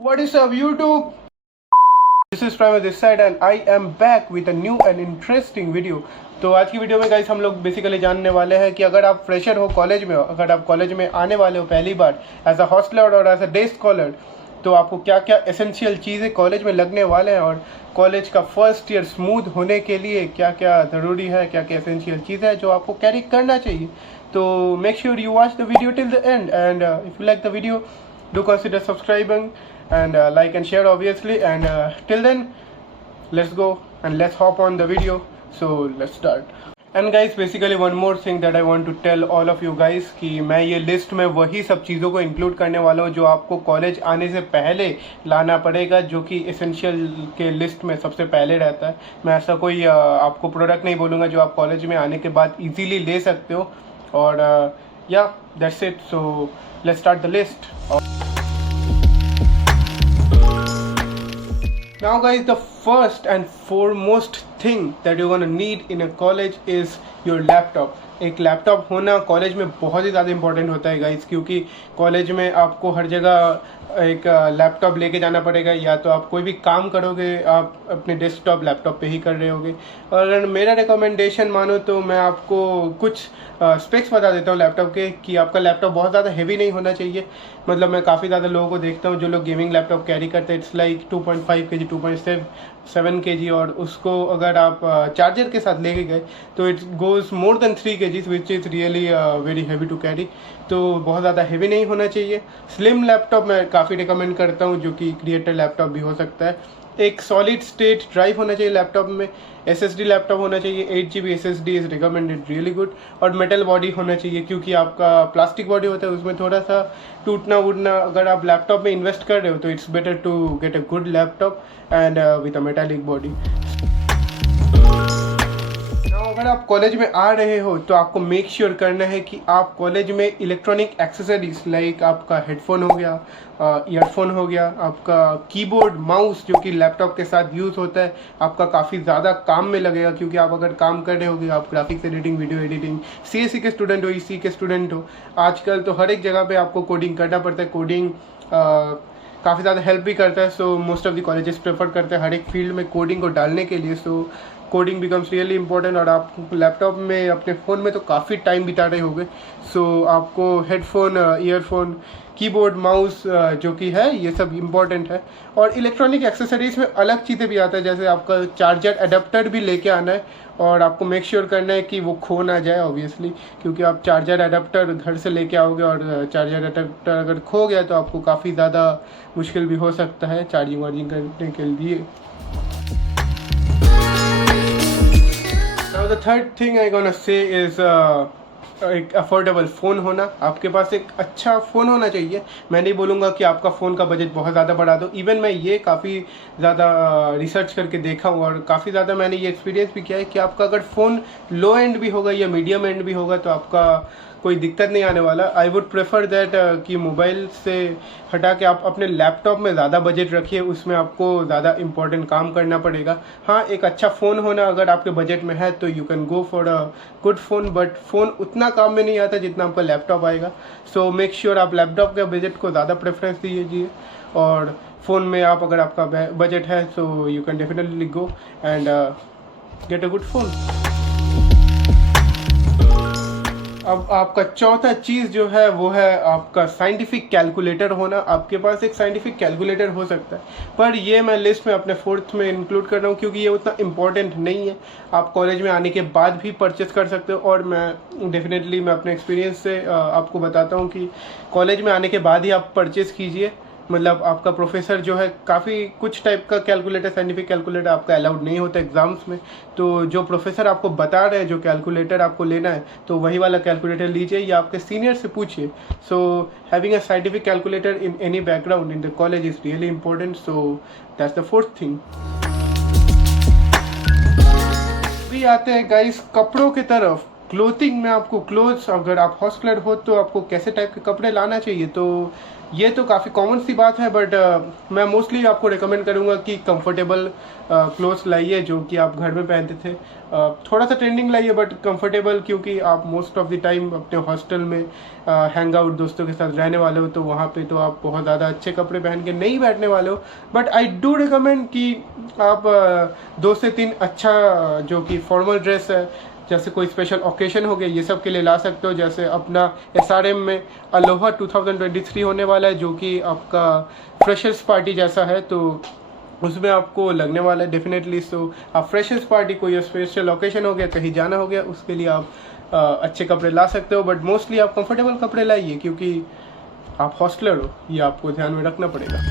What is up YouTube? This is Prime this side and I am back with a new and interesting video. तो आज की video में guys हम लोग basically जानने वाले हैं कि अगर आप फ्रेशर हो कॉलेज में, अगर आप कॉलेज में आने वाले हो पहली बार एज अ हॉस्टलर और एज अ डे स्कॉलर, तो आपको क्या क्या एसेंशियल चीज़ें कॉलेज में लगने वाले हैं और कॉलेज का फर्स्ट ईयर स्मूथ होने के लिए क्या क्या ज़रूरी है, क्या क्या एसेंशियल चीज़ है जो आपको कैरी करना चाहिए. तो make sure you watch the video till the end and if you like the video do consider subscribing and like and share obviously, and till then let's go and let's hop on the video. So let's start. And guys, basically one more thing that I want to tell all of you guys कि मैं ये list में वही सब चीज़ों को include करने वाला हूँ जो आपको कॉलेज आने से पहले लाना पड़ेगा, जो कि एसेंशियल के लिस्ट में सबसे पहले रहता है. मैं ऐसा कोई आपको प्रोडक्ट नहीं बोलूँगा जो आप कॉलेज में आने के बाद इजीली ले सकते हो. और या that's it. So let's start the list. Now guys, the first and foremost thing that you're gonna need in a college is your laptop. एक लैपटॉप होना कॉलेज में बहुत ही ज़्यादा इंपॉर्टेंट होता है गाइस, क्योंकि कॉलेज में आपको हर जगह एक लैपटॉप लेके जाना पड़ेगा. या तो आप कोई भी काम करोगे आप अपने डेस्कटॉप लैपटॉप पे ही कर रहे होगे. और अगर मेरा रिकमेंडेशन मानो तो मैं आपको कुछ स्पेक्स बता देता हूँ लैपटॉप के, कि आपका लैपटॉप बहुत ज़्यादा हेवी नहीं होना चाहिए. मतलब मैं काफ़ी ज़्यादा लोगों को देखता हूँ जो लोग गेमिंग लैपटॉप कैरी करते हैं, इट्स लाइक 2.5 kg 2.7 kg, और उसको अगर आप चार्जर के साथ लेके गए तो it goes more than 3 kg which is really very heavy to carry. तो बहुत ज़्यादा हैवी नहीं होना चाहिए. स्लिम लैपटॉप मैं काफ़ी रिकमेंड करता हूँ, जो कि क्रिएटर लैपटॉप भी हो सकता है. एक सॉलिड स्टेट ड्राइव होना चाहिए लैपटॉप में. SSD लैपटॉप होना चाहिए. 8 GB SSD is recommended, really good. और मेटल बॉडी होना चाहिए, क्योंकि आपका प्लास्टिक बॉडी होता है उसमें थोड़ा सा टूटना वूटना. अगर आप लैपटॉप में इन्वेस्ट कर रहे हो तो it's better to get a good laptop and with a metallic body. अगर आप कॉलेज में आ रहे हो तो आपको मेक श्योर करना है कि आप कॉलेज में इलेक्ट्रॉनिक एक्सेसरीज लाइक आपका हेडफोन हो गया, ईयरफोन हो गया, आपका कीबोर्ड माउस जो कि लैपटॉप के साथ यूज़ होता है, आपका काफ़ी ज़्यादा काम में लगेगा. क्योंकि आप अगर काम कर रहे होगे, आप graphics editing, video editing, CSE के स्टूडेंट हो, EC के स्टूडेंट हो, आजकल तो हर एक जगह पर आपको कोडिंग करना पड़ता है. कोडिंग काफ़ी ज़्यादा हेल्प भी करता है. So most of the colleges prefer करते हैं हर एक फील्ड में कोडिंग को डालने के लिए. सो कोडिंग बिकम्स रियली इंपॉर्टेंट. और आप लैपटॉप में अपने फ़ोन में तो काफ़ी टाइम बिता रहे होंगे. सो आपको हेडफोन, ईयरफोन, कीबोर्ड, माउस जो कि है ये सब इम्पॉर्टेंट है. और इलेक्ट्रॉनिक एक्सेसरीज़ में अलग चीज़ें भी आता है, जैसे आपका चार्जर अडेप्टर भी लेके आना है. और आपको मेक श्योर करना है कि वो खो ना जाए ऑब्वियसली, क्योंकि आप चार्जर अडेप्टर घर से लेके आओगे और चार्जर अडेप्टर अगर खो गया तो आपको काफ़ी ज़्यादा मुश्किल भी हो सकता है चार्जिंग वार्जिंग करने के लिए. Now the third thing I'm gonna say is एक अफोर्डेबल फ़ोन होना. आपके पास एक अच्छा फ़ोन होना चाहिए. मैं नहीं बोलूँगा कि आपका फ़ोन का बजट बहुत ज़्यादा बढ़ा दो. इवन मैं ये काफ़ी ज़्यादा रिसर्च करके देखा हूँ और काफ़ी ज़्यादा मैंने ये एक्सपीरियंस भी किया है कि आपका अगर फ़ोन लो एंड भी होगा या मीडियम एंड भी होगा तो आपका कोई दिक्कत नहीं आने वाला. आई वुड प्रेफर दैट कि मोबाइल से हटा के आप अपने लैपटॉप में ज़्यादा बजट रखिए. उसमें आपको ज़्यादा इंपॉर्टेंट काम करना पड़ेगा. हाँ, एक अच्छा फ़ोन होना अगर आपके बजट में है तो you can go for a good phone, but phone उतना काम में नहीं आता जितना आपका लैपटॉप आएगा. सो मेक श्योर आप लैपटॉप के बजट को ज़्यादा प्रेफरेंस दीजिए. और फ़ोन में आप अगर आपका बजट है so you can definitely go and gate a good phone. अब आपका चौथा चीज़ जो है वो है आपका साइंटिफिक कैलकुलेटर होना. आपके पास एक साइंटिफिक कैलकुलेटर हो सकता है, पर ये मैं लिस्ट में अपने फोर्थ में इंक्लूड कर रहा हूँ क्योंकि ये उतना इम्पॉर्टेंट नहीं है. आप कॉलेज में आने के बाद भी परचेस कर सकते हो. और मैं डेफिनेटली मैं अपने एक्सपीरियंस से आपको बताता हूँ कि कॉलेज में आने के बाद ही आप परचेस कीजिए. मतलब आपका प्रोफेसर जो है काफ़ी कुछ टाइप का कैलकुलेटर, साइंटिफिक कैलकुलेटर आपका अलाउड नहीं होता एग्जाम्स में. तो जो प्रोफेसर आपको बता रहे हैं जो कैलकुलेटर आपको लेना है तो वही वाला कैलकुलेटर लीजिए या आपके सीनियर से पूछिए. So having a scientific calculator in any background in the college is really important. So that's the fourth thing. भी आते हैं गाइस कपड़ों की तरफ. क्लोथिंग में आपको क्लोथ्स, अगर आप हॉस्टलर हो तो आपको कैसे टाइप के कपड़े लाना चाहिए, तो ये तो काफ़ी कॉमन सी बात है, बट मैं मोस्टली आपको रिकमेंड करूँगा कि कंफर्टेबल क्लोथ्स लाइए जो कि आप घर में पहनते थे। थोड़ा सा ट्रेंडिंग लाइए बट कंफर्टेबल, क्योंकि आप मोस्ट ऑफ द टाइम अपने हॉस्टल में हैंग आउट दोस्तों के साथ रहने वाले हो, तो वहाँ पे तो आप बहुत ज़्यादा अच्छे कपड़े पहन के नहीं बैठने वाले हो। बट आई डू रिकमेंड कि आप 2 से 3 अच्छा जो कि फॉर्मल ड्रेस है, जैसे कोई स्पेशल ओकेशन हो गया, ये सब के लिए ला सकते हो। जैसे अपना SRM में अलोहा 2023 होने वाला है, जो कि आपका फ्रेशर्स पार्टी जैसा है, तो उसमें आपको लगने वाला है डेफिनेटली। सो आप फ्रेशर्स पार्टी, कोई स्पेशल ओकेशन हो गया, कहीं जाना हो गया, उसके लिए आप अच्छे कपड़े ला सकते हो। बट मोस्टली आप कंफर्टेबल कपड़े लाइए, क्योंकि आप हॉस्टलर हो, ये आपको ध्यान में रखना पड़ेगा।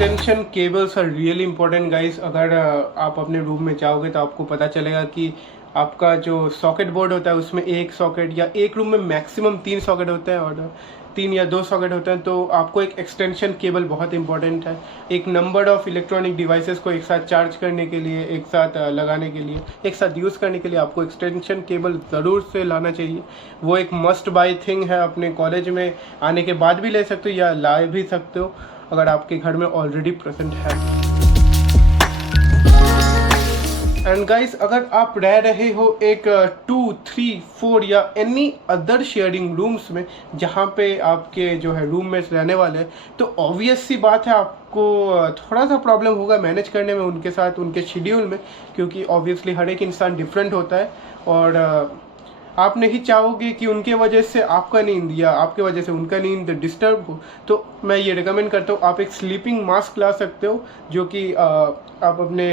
Extension cables are really important guys. अगर आप अपने रूम में जाओगे तो आपको पता चलेगा कि आपका जो सॉकेट बोर्ड होता है उसमें एक सॉकेट, या एक रूम में मैक्सिमम 3 सॉकेट होते हैं, और 3 या 2 सॉकेट होते हैं, तो आपको एक एक्सटेंशन केबल बहुत इंपॉर्टेंट है। एक नंबर ऑफ इलेक्ट्रॉनिक डिवाइसेस को एक साथ चार्ज करने के लिए, एक साथ लगाने के लिए, एक साथ यूज़ करने के लिए आपको एक्सटेंशन केबल ज़रूर से लाना चाहिए। वो एक मस्ट बाय थिंग है। अपने कॉलेज में आने के बाद भी ले सकते हो या ला भी सकते हो अगर आपके घर में ऑलरेडी प्रेजेंट है। एंड गाइस, अगर आप रह रहे हो एक 2, 3, 4 या एनी अदर शेयरिंग रूम्स में जहाँ पे आपके जो है रूममेट्स रहने वाले हैं, तो ऑब्वियस सी बात है आपको थोड़ा सा प्रॉब्लम होगा मैनेज करने में उनके साथ, उनके शेड्यूल में, क्योंकि ऑब्वियसली हर एक इंसान डिफरेंट होता है, और आप नहीं चाहोगे कि उनके वजह से आपका नींद या आपके वजह से उनका नींद डिस्टर्ब हो। तो मैं ये रिकमेंड करता हूँ, आप एक स्लीपिंग मास्क ला सकते हो, जो कि आप अपने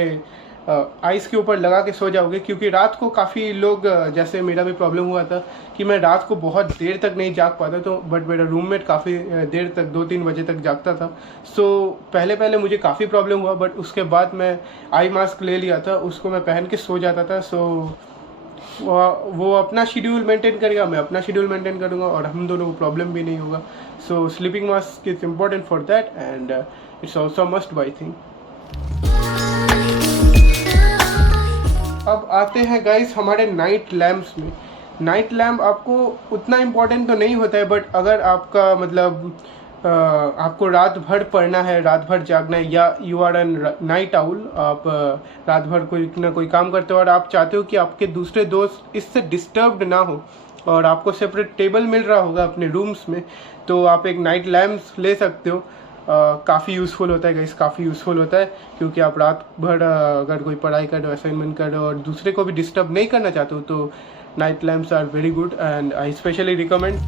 आइस के ऊपर लगा के सो जाओगे, क्योंकि रात को काफ़ी लोग, जैसे मेरा भी प्रॉब्लम हुआ था कि मैं रात को बहुत देर तक नहीं जाग पाता, तो बट मेरा रूममेट काफ़ी देर तक 2-3 बजे तक जागता था। सो पहले मुझे काफ़ी प्रॉब्लम हुआ, बट उसके बाद मैं आई मास्क ले लिया था, उसको मैं पहन के सो जाता था। सो वो अपना शेड्यूल मेंटेन करेगा, मैं अपना शेड्यूल मेंटेन करूँगा, और हम दोनों को प्रॉब्लम भी नहीं होगा। सो sleeping mask is important for that, and it's also must buy thing. अब आते हैं गाइस हमारे नाइट लैम्प्स में। नाइट लैम्प आपको उतना इम्पोर्टेंट तो नहीं होता है, बट अगर आपका मतलब आपको रात भर पढ़ना है, रात भर जागना है, या you are an night owl, आप रात भर कोई ना कोई काम करते हो और आप चाहते हो कि आपके दूसरे दोस्त इससे डिस्टर्ब्ड ना हो, और आपको सेपरेट टेबल मिल रहा होगा अपने रूम्स में, तो आप एक नाइट लैम्प्स ले सकते हो। काफ़ी यूज़फुल होता है गाइस, काफ़ी यूज़फुल होता है, क्योंकि आप रात भर अगर कोई पढ़ाई कर रहे हो, असाइनमेंट कर रहे हो, और दूसरे को भी डिस्टर्ब नहीं करना चाहते हो, तो night lamps are very good, and I specially recommend.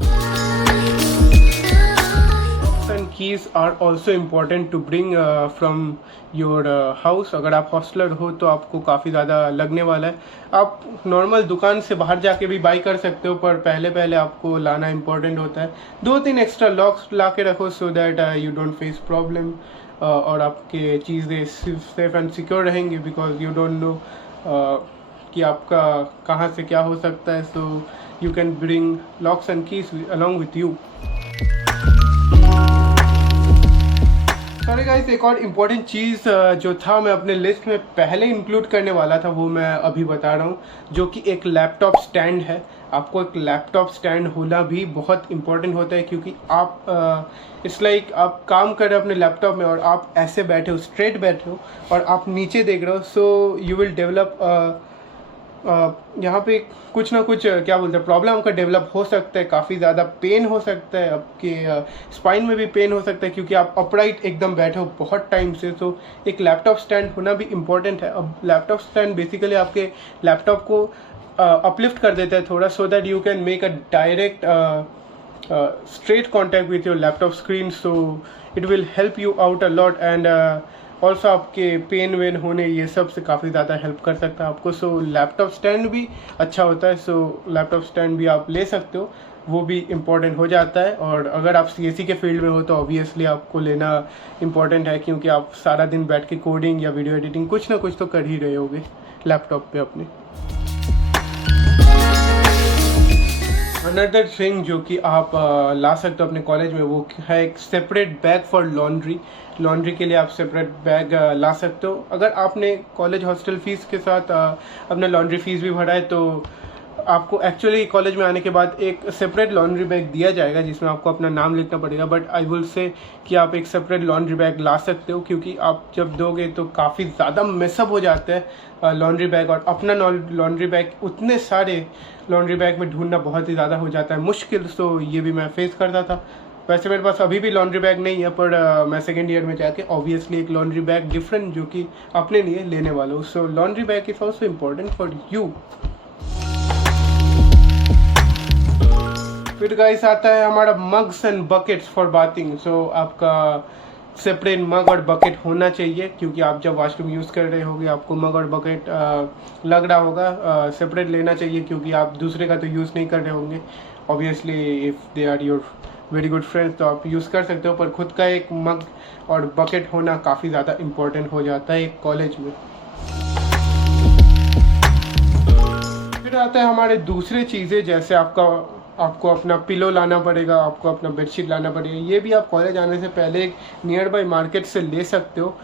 Keys are also important to bring from your house। अगर आप हॉस्टलर हो तो आपको काफ़ी ज़्यादा लगने वाला है। आप नॉर्मल दुकान से बाहर जाके भी बाई कर सकते हो, पर पहले आपको लाना इम्पोर्टेंट होता है। 2-3 एक्स्ट्रा लॉक्स ला के रखो, so that you don't face problem, और आपके चीज़ें सेफ एंड सिक्योर रहेंगी, बिकॉज यू डोंट नो कि आपका कहाँ से क्या हो सकता है। So you can bring locks and keys along with you. Sorry guys, एक और इम्पॉर्टेंट चीज़ जो था मैं अपने लिस्ट में पहले इंक्लूड करने वाला था, वो मैं अभी बता रहा हूँ, जो कि एक लैपटॉप स्टैंड है। आपको एक लैपटॉप स्टैंड होना भी बहुत इंपॉर्टेंट होता है, क्योंकि आप इट्स लाइक आप काम कर रहे हो अपने लैपटॉप में, और आप ऐसे बैठे हो, स्ट्रेट बैठे हो, और आप नीचे देख रहे हो, सो यू विल डेवलप यहाँ पे कुछ ना कुछ क्या बोलते हैं प्रॉब्लम आपका डेवलप हो सकता है। काफ़ी ज़्यादा पेन हो सकता है, आपके स्पाइन में भी पेन हो सकता है, क्योंकि आप अपराइट एकदम बैठे हो बहुत टाइम से। तो एक लैपटॉप स्टैंड होना भी इम्पॉर्टेंट है। अब लैपटॉप स्टैंड बेसिकली आपके लैपटॉप को अपलिफ्ट कर देता है थोड़ा, so that you can make a direct straight contact with your laptop screen, so it will help you out a lot, and also आपके पेन वेन होने ये सब से काफ़ी ज़्यादा हेल्प कर सकता है आपको। सो लैपटॉप स्टैंड भी अच्छा होता है, सो लैपटॉप स्टैंड भी आप ले सकते हो, वो भी इम्पॉर्टेंट हो जाता है। और अगर आप CSE के फील्ड में हो तो ऑब्वियसली आपको लेना इम्पॉर्टेंट है, क्योंकि आप सारा दिन बैठ के कोडिंग या वीडियो एडिटिंग कुछ ना कुछ तो कर ही रहे होगे लैपटॉप पे अपने। अनदर थिंग जो कि आप ला सकते हो अपने कॉलेज में, वो है एक separate bag for laundry. Laundry के लिए आप सेपरेट बैग ला सकते हो। अगर आपने कॉलेज हॉस्टल फीस के साथ अपना लॉन्ड्री फीस भी भरा है तो आपको एक्चुअली कॉलेज में आने के बाद एक सेपरेट लॉन्ड्री बैग दिया जाएगा जिसमें आपको अपना नाम लिखना पड़ेगा। बट आई विल से कि आप एक सेपरेट लॉन्ड्री बैग ला सकते हो, क्योंकि आप जब दोगे तो काफ़ी ज़्यादा मिसअप हो जाता है लॉन्ड्री बैग, और अपना लॉन्ड्री बैग उतने सारे लॉन्ड्री बैग में ढूंढना बहुत ही ज़्यादा हो जाता है मुश्किल। सो ये भी मैं फेस करता था। वैसे मेरे पास अभी भी लॉन्ड्री बैग नहीं है, पर मैं सेकेंड ईयर में जाके ऑब्वियसली एक लॉन्ड्री बैग डिफरेंट जो कि अपने लिए लेने वाला हूँ। So laundry bag is also important for you. फिर गाइस आता है हमारा mugs and buckets for bathing. So आपका सेपरेट मग और बकेट होना चाहिए, क्योंकि आप जब वॉशरूम यूज़ कर रहे होगे आपको मग और बकेट लग रहा होगा। सेपरेट लेना चाहिए क्योंकि आप दूसरे का तो यूज़ नहीं कर रहे होंगे। Obviously if they are your very good friends तो आप यूज़ कर सकते हो, पर खुद का एक मग और बकेट होना काफ़ी ज़्यादा इम्पोर्टेंट हो जाता है एक कॉलेज में। फिर आता है हमारे दूसरे चीज़ें, जैसे आपको अपना पिलो लाना पड़ेगा, आपको अपना बेडशीट लाना पड़ेगा। ये भी आप कॉलेज आने से पहले एक नियर बाई मार्केट से ले सकते हो।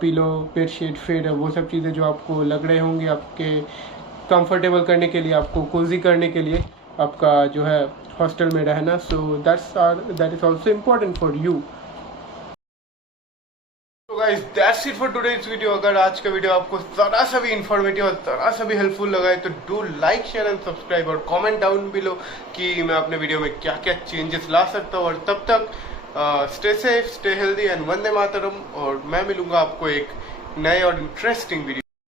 पिलो, बेडशीट, फिर वो सब चीज़ें जो आपको लग रहे होंगे आपके कंफर्टेबल करने के लिए, आपको कोजी करने के लिए आपका जो है हॉस्टल में रहना। So that is also important for you. तो guys that's it for today's video. अगर आज का वीडियो आपको जरा सा भी इन्फॉर्मेटिव और जरा सा भी हेल्पफुल लगा है तो do like, share and subscribe, और कमेंट डाउन बिलो कि मैं अपने वीडियो में क्या क्या चेंजेस ला सकता हूँ। और तब तक stay safe, stay healthy and Vande Mataram. और मैं मिलूंगा आपको एक नए और इंटरेस्टिंग वीडियो।